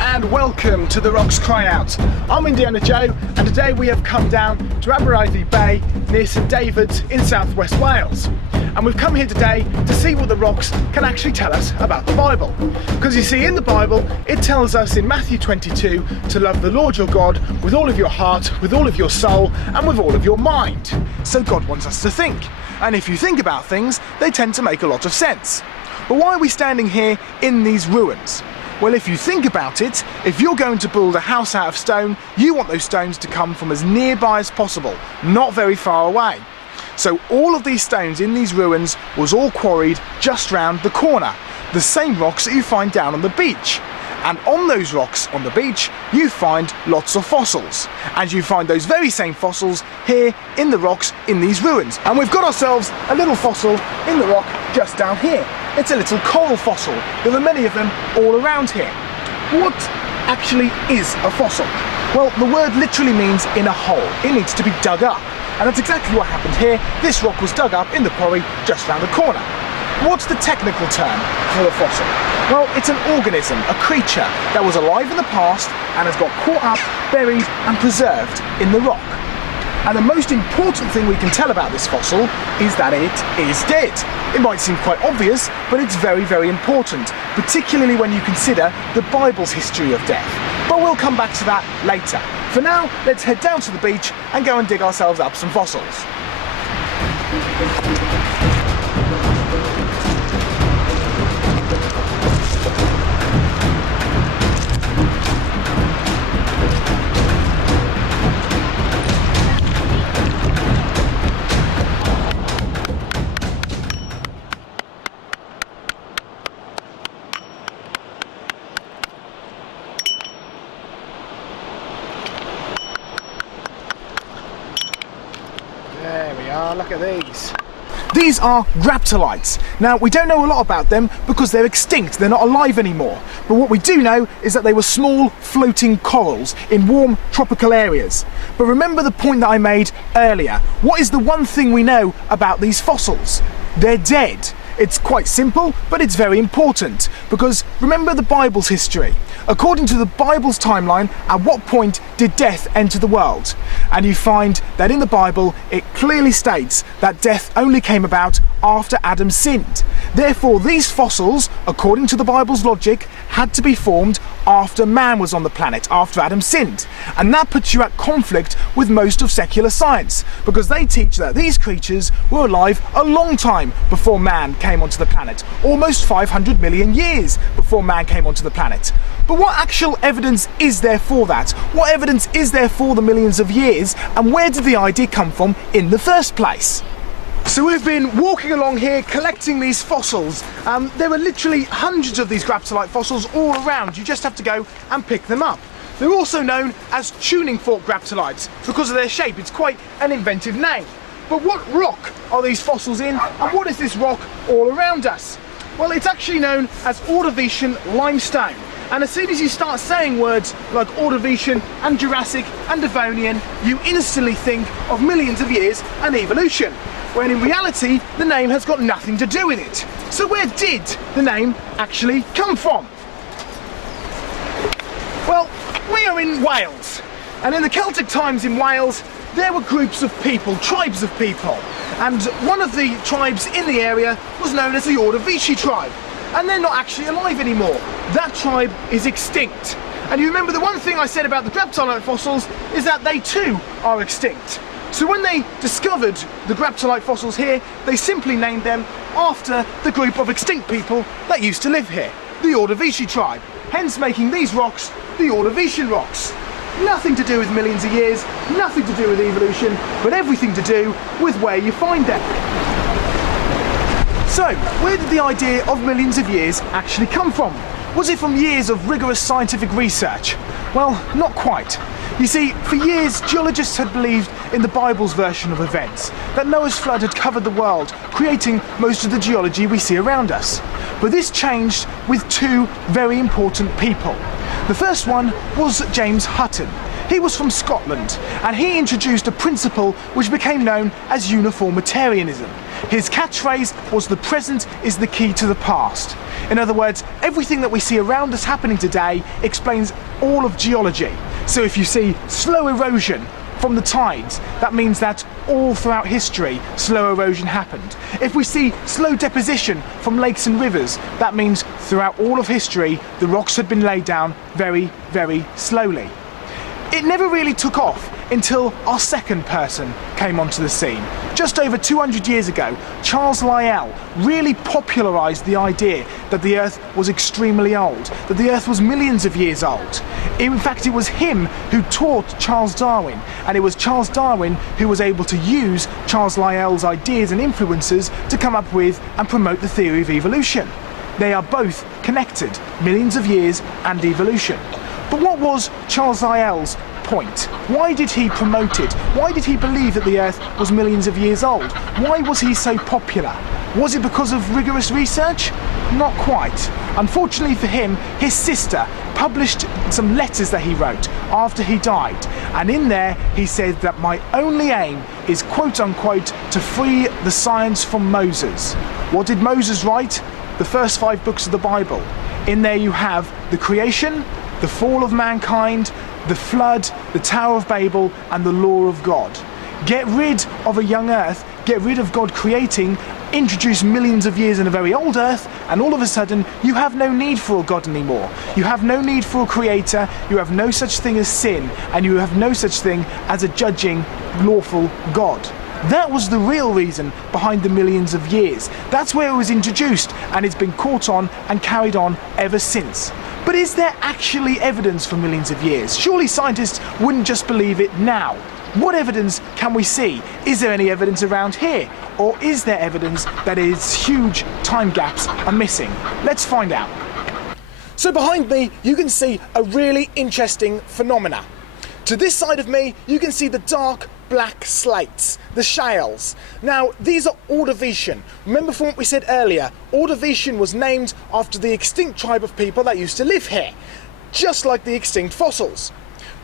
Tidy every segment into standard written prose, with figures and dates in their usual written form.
and welcome to The Rocks Cry Out. I'm Indiana Joe, and today we have come down to Abereiddy Bay near St David's in southwest Wales. And we've come here today to see what the rocks can actually tell us about the Bible. Because you see, in the Bible, it tells us in Matthew 22 to love the Lord your God with all of your heart, with all of your soul, and with all of your mind. So God wants us to think. And if you think about things, they tend to make a lot of sense. But why are we standing here in these ruins? Well, if you think about it, if you're going to build a house out of stone, you want those stones to come from as nearby as possible, not very far away. So all of these stones in these ruins was all quarried just round the corner, the same rocks that you find down on the beach. And on those rocks on the beach, you find lots of fossils. And you find those very same fossils here in the rocks in these ruins. And we've got ourselves a little fossil in the rock just down here. It's a little coral fossil. There are many of them all around here. What actually is a fossil? Well, the word literally means in a hole. It needs to be dug up. And that's exactly what happened here. This rock was dug up in the quarry just round the corner. What's the technical term for a fossil? Well, it's an organism, a creature that was alive in the past and has got caught up, buried and preserved in the rock. And the most important thing we can tell about this fossil is that it is dead. It might seem quite obvious, but it's very, very important, particularly when you consider the Bible's history of death. But we'll come back to that later. For now, let's head down to the beach and go and dig ourselves up some fossils. There we are, look at these. These are Graptolites. Now, we don't know a lot about them because they're extinct, they're not alive anymore. But what we do know is that they were small, floating corals in warm, tropical areas. But remember the point that I made earlier. What is the one thing we know about these fossils? They're dead. It's quite simple, but it's very important, because remember the Bible's history. According to the Bible's timeline, at what point did death enter the world? And you find that in the Bible, it clearly states that death only came about after Adam sinned. Therefore, these fossils, according to the Bible's logic, had to be formed after man was on the planet, after Adam sinned. And that puts you at conflict with most of secular science, because they teach that these creatures were alive a long time before man came onto the planet, almost 500 million years before man came onto the planet. But what actual evidence is there for that? What evidence is there for the millions of years, and where did the idea come from in the first place? So we've been walking along here collecting these fossils. There are literally hundreds of these Graptolite fossils all around. You just have to go and pick them up. They're also known as tuning fork Graptolites because of their shape. It's quite an inventive name. But what rock are these fossils in, and what is this rock all around us? Well, it's actually known as Ordovician limestone. And as soon as you start saying words like Ordovician and Jurassic and Devonian, you instantly think of millions of years and evolution, when in reality the name has got nothing to do with it. So where did the name actually come from? Well, we are in Wales, and in the Celtic times in Wales there were groups of people, tribes of people, and one of the tribes in the area was known as the Ordovician tribe. And they're not actually alive anymore. That tribe is extinct. And you remember the one thing I said about the Graptolite fossils is that they too are extinct. So when they discovered the Graptolite fossils here, they simply named them after the group of extinct people that used to live here, the Ordovician tribe, hence making these rocks the Ordovician rocks. Nothing to do with millions of years, nothing to do with evolution, but everything to do with where you find them. So, where did the idea of millions of years actually come from? Was it from years of rigorous scientific research? Well, not quite. You see, for years, geologists had believed in the Bible's version of events, that Noah's flood had covered the world, creating most of the geology we see around us. But this changed with two very important people. The first one was James Hutton. He was from Scotland, and he introduced a principle which became known as uniformitarianism. His catchphrase was "the present is the key to the past." In other words, everything that we see around us happening today explains all of geology. So if you see slow erosion from the tides, that means that all throughout history slow erosion happened. If we see slow deposition from lakes and rivers, that means throughout all of history the rocks had been laid down very, very slowly. It never really took off until our second person came onto the scene. Just over 200 years ago, Charles Lyell really popularised the idea that the Earth was extremely old, that the Earth was millions of years old. In fact, it was him who taught Charles Darwin, and it was Charles Darwin who was able to use Charles Lyell's ideas and influences to come up with and promote the theory of evolution. They are both connected, millions of years and evolution. But what was Charles Lyell's point? Why did he promote it? Why did he believe that the Earth was millions of years old? Why was he so popular? Was it because of rigorous research? Not quite. Unfortunately for him, his sister published some letters that he wrote after he died, and in there he said that my only aim is, quote unquote, to free the science from Moses. What did Moses write? The first 5 books of the Bible. In there you have the creation, the fall of mankind, the flood, the Tower of Babel, and the law of God. Get rid of a young earth, get rid of God creating, introduce millions of years in a very old earth, and all of a sudden you have no need for a God anymore. You have no need for a creator, you have no such thing as sin, and you have no such thing as a judging, lawful God. That was the real reason behind the millions of years. That's where it was introduced, and it's been caught on and carried on ever since. But is there actually evidence for millions of years? Surely scientists wouldn't just believe it now. What evidence can we see? Is there any evidence around here? Or is there evidence that its huge time gaps are missing? Let's find out. So behind me, you can see a really interesting phenomena. To this side of me, you can see the dark black slates, the shales. Now, these are Ordovician. Remember from what we said earlier, Ordovician was named after the extinct tribe of people that used to live here, just like the extinct fossils.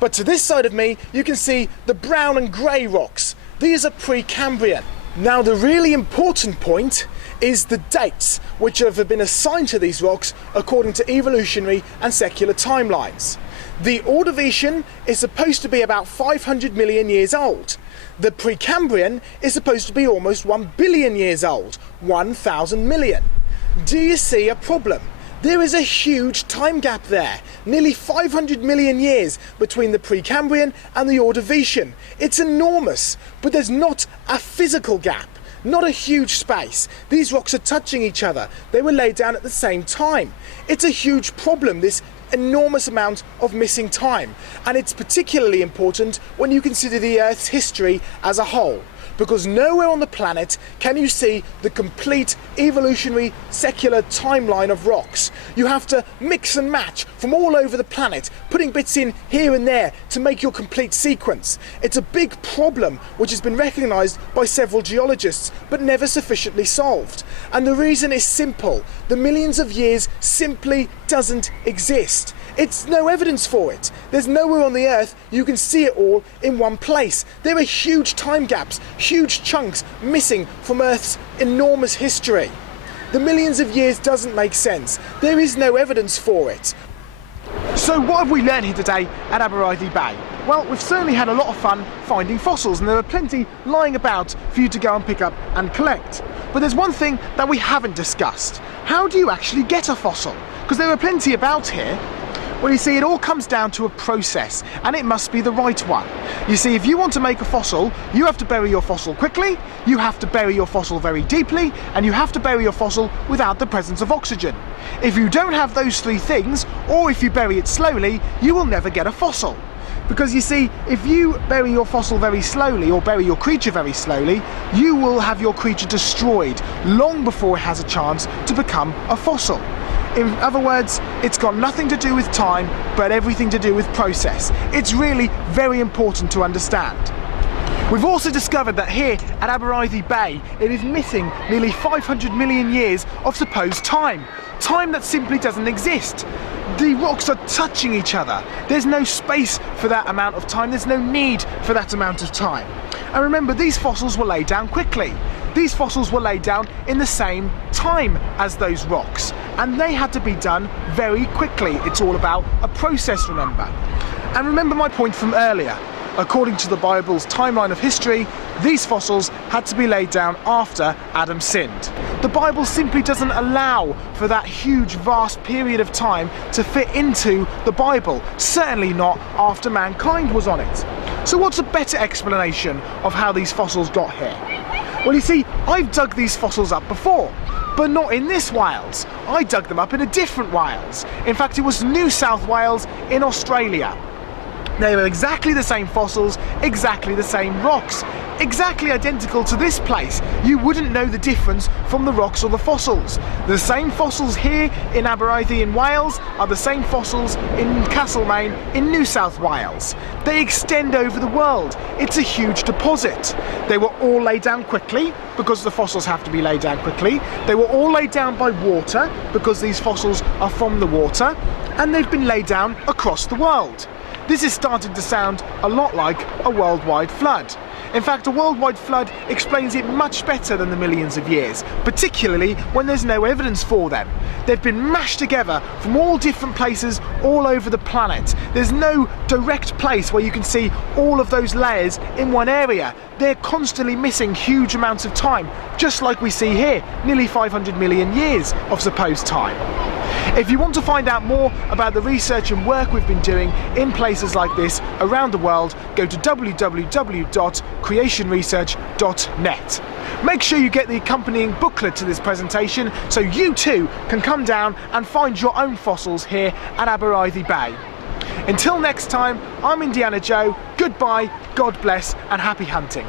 But to this side of me, you can see the brown and grey rocks. These are Precambrian. Now, the really important point is the dates which have been assigned to these rocks according to evolutionary and secular timelines. The Ordovician is supposed to be about 500 million years old. The Precambrian is supposed to be almost 1 billion years old, 1,000 million. Do you see a problem? There is a huge time gap there, nearly 500 million years between the Precambrian and the Ordovician. It's enormous, but there's not a physical gap. Not a huge space. These rocks are touching each other. They were laid down at the same time. It's a huge problem, this enormous amount of missing time. And it's particularly important when you consider the Earth's history as a whole. Because nowhere on the planet can you see the complete evolutionary secular timeline of rocks. You have to mix and match from all over the planet, putting bits in here and there to make your complete sequence. It's a big problem which has been recognised by several geologists but never sufficiently solved. And the reason is simple. The millions of years simply doesn't exist. It's no evidence for it. There's nowhere on the Earth you can see it all in one place. There are huge time gaps, huge chunks missing from Earth's enormous history. The millions of years doesn't make sense. There is no evidence for it. So what have we learned here today at Abereiddy Bay? Well, we've certainly had a lot of fun finding fossils, and there are plenty lying about for you to go and pick up and collect. But there's one thing that we haven't discussed. How do you actually get a fossil? Because there are plenty about here. Well, you see, it all comes down to a process, and it must be the right one. You see, if you want to make a fossil, you have to bury your fossil quickly, you have to bury your fossil very deeply, and you have to bury your fossil without the presence of oxygen. If you don't have those 3 things, or if you bury it slowly, you will never get a fossil. Because you see, if you bury your fossil very slowly, or bury your creature very slowly, you will have your creature destroyed long before it has a chance to become a fossil. In other words, it's got nothing to do with time, but everything to do with process. It's really very important to understand. We've also discovered that here at Abereiddy Bay, it is missing nearly 500 million years of supposed time. Time that simply doesn't exist. The rocks are touching each other. There's no space for that amount of time. There's no need for that amount of time. And remember, these fossils were laid down quickly. These fossils were laid down in the same time as those rocks. and they had to be done very quickly. It's all about a process, remember. And remember my point from earlier. According to the Bible's timeline of history, these fossils had to be laid down after Adam sinned. The Bible simply doesn't allow for that huge, vast period of time to fit into the Bible, certainly not after mankind was on it. So what's a better explanation of how these fossils got here? Well, you see, I've dug these fossils up before, but not in this Wales. I dug them up in a different Wales. In fact, it was New South Wales in Australia. They were exactly the same fossils, exactly the same rocks, exactly identical to this place. You wouldn't know the difference from the rocks or the fossils. The same fossils here in Abereiddy in Wales are the same fossils in Castlemaine in New South Wales. They extend over the world. It's a huge deposit. They were all laid down quickly because the fossils have to be laid down quickly. They were all laid down by water because these fossils are from the water, and they've been laid down across the world. This is starting to sound a lot like a worldwide flood. In fact, a worldwide flood explains it much better than the millions of years, particularly when there's no evidence for them. They've been mashed together from all different places all over the planet. There's no direct place where you can see all of those layers in one area. They're constantly missing huge amounts of time, just like we see here, nearly 500 million years of supposed time. If you want to find out more about the research and work we've been doing in places like this around the world, go to www.creationresearch.net. Make sure you get the accompanying booklet to this presentation so you too can come down and find your own fossils here at Abereiddy Bay. Until next time, I'm Indiana Joe, goodbye, God bless and happy hunting.